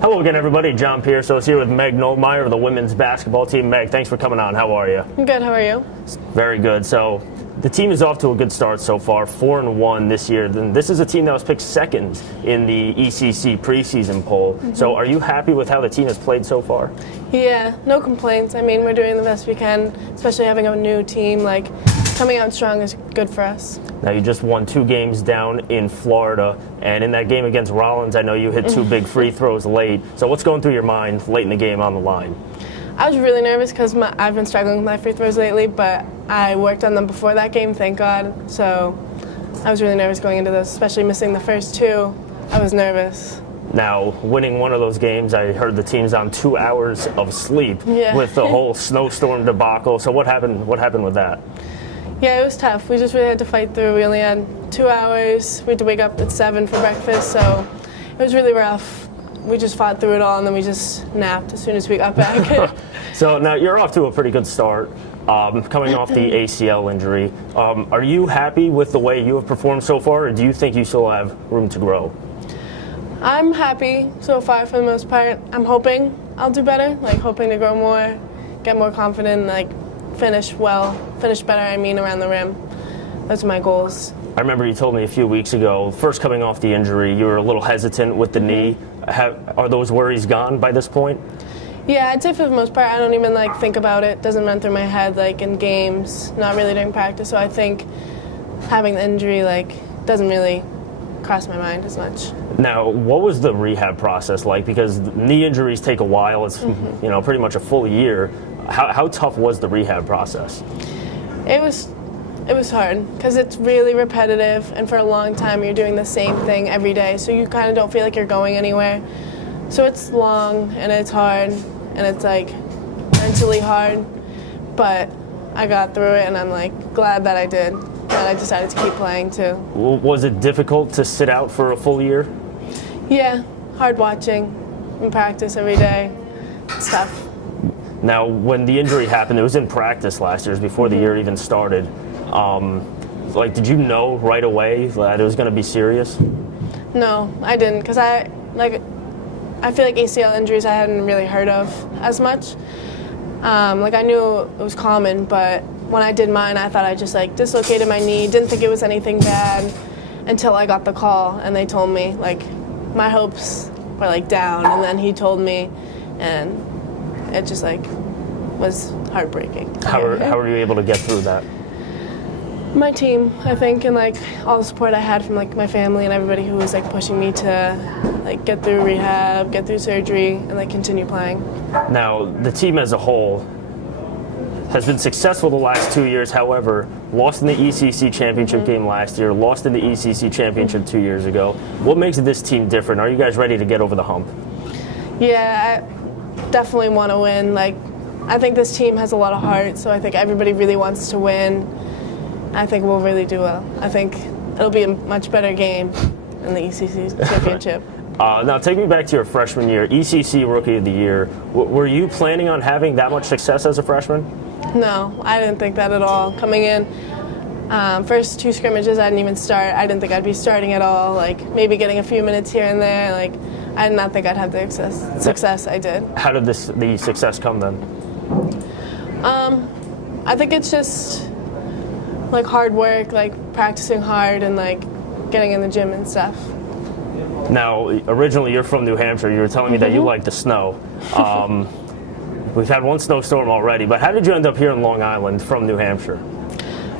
Hello again, everybody. John Pierce is here with Meg Knollmeyer of the women's basketball team. Meg, thanks for coming on. How are you? I'm good. How are you? Very good. So the team is off to a good start so far, 4-1 this year. Then this is a team that was picked second in the ECC preseason poll. So are you happy with how the team has played so far? Yeah, no complaints. I mean, we're doing the best we can, especially having a new team. Like, coming out strong is good for us. Now, you just won 2 games down in Florida, and in that game against Rollins, I know you hit 2 big free throws late. So what's going through your mind late in the game on the line? I was really nervous because I've been struggling with my free throws lately, but I worked on them before that game, thank God. So I was really nervous going into this, especially missing the first 2. I was nervous. Now, winning one of those games, I heard the team's on 2 hours of sleep with the whole snowstorm debacle. So what happened with that? Yeah, it was tough. We just really had to fight through. We only had 2 hours. We had to wake up at 7 for breakfast, so it was really rough. We just fought through it all, and then we just napped as soon as we got back. So now you're off to a pretty good start, coming off the ACL injury. Are you happy with the way you have performed so far, or do you think you still have room to grow? I'm happy so far for the most part. I'm hoping I'll do better, like hoping to grow more, get more confident, like finish better, around the rim. Those are my goals. I remember you told me a few weeks ago, first coming off the injury, you were a little hesitant with the knee. Are those worries gone by this point? Yeah, I'd say for the most part, I don't even think about it. It doesn't run through my head in games, not really during practice. So I think having the injury doesn't really cross my mind as much. Now, what was the rehab process like? Because knee injuries take a while. It's pretty much a full year. How tough was the rehab process? It was hard because it's really repetitive, and for a long time you're doing the same thing every day, so you kind of don't feel like you're going anywhere. So it's long and it's hard and it's mentally hard, but I got through it, and I'm glad that I did. That I decided to keep playing too. Was it difficult to sit out for a full year? Yeah, hard watching in practice every day. It's tough. Now, when the injury happened, it was in practice last year, before the year even started. Did you know right away that it was going to be serious? No, I didn't, because I feel like ACL injuries I hadn't really heard of as much. I knew it was common, but when I did mine, I thought I just dislocated my knee. Didn't think it was anything bad until I got the call, and they told me my hopes were down, and then he told me, and it just was heartbreaking. How were you able to get through that? My team, I think, and all the support I had from my family and everybody who was pushing me to get through rehab, get through surgery, and continue playing. Now, the team as a whole has been successful the last 2 years. However, lost in the ECC championship game last year, lost in the ECC championship 2 years ago. What makes this team different? Are you guys ready to get over the hump? Yeah, I definitely want to win. I think this team has a lot of heart, so I think everybody really wants to win. I think we'll really do well. I think it'll be a much better game in the ECC championship. Now, take me back to your freshman year, ECC Rookie of the Year. Were you planning on having that much success as a freshman? No, I didn't think that at all. Coming in, first 2 scrimmages, I didn't even start. I didn't think I'd be starting at all, maybe getting a few minutes here and there. I did not think I'd have the success I did. How did the success come then? I think it's just hard work, practicing hard, and getting in the gym and stuff. Now, originally you're from New Hampshire. You were telling me that you like the snow. We've had one snowstorm already, but how did you end up here in Long Island from New Hampshire?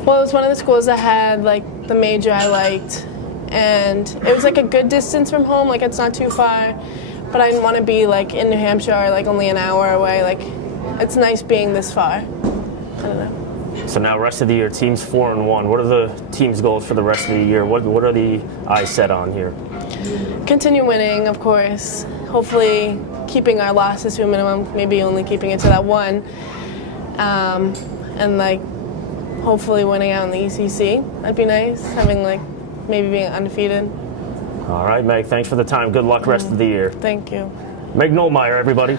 Well, it was one of the schools that had the major I liked, and it was a good distance from home. It's not too far, but I didn't want to be in New Hampshire or only an hour away. It's nice being this far. I don't know. So now, rest of the year, team's 4-1. What are the team's goals for the rest of the year? What are the eyes set on here? Continue winning, of course. Hopefully, keeping our losses to a minimum. Maybe only keeping it to that 1, and hopefully winning out in the ECC. That'd be nice. Having maybe being undefeated. All right, Meg. Thanks for the time. Good luck rest of the year. Thank you. Meg Knollmeyer, everybody.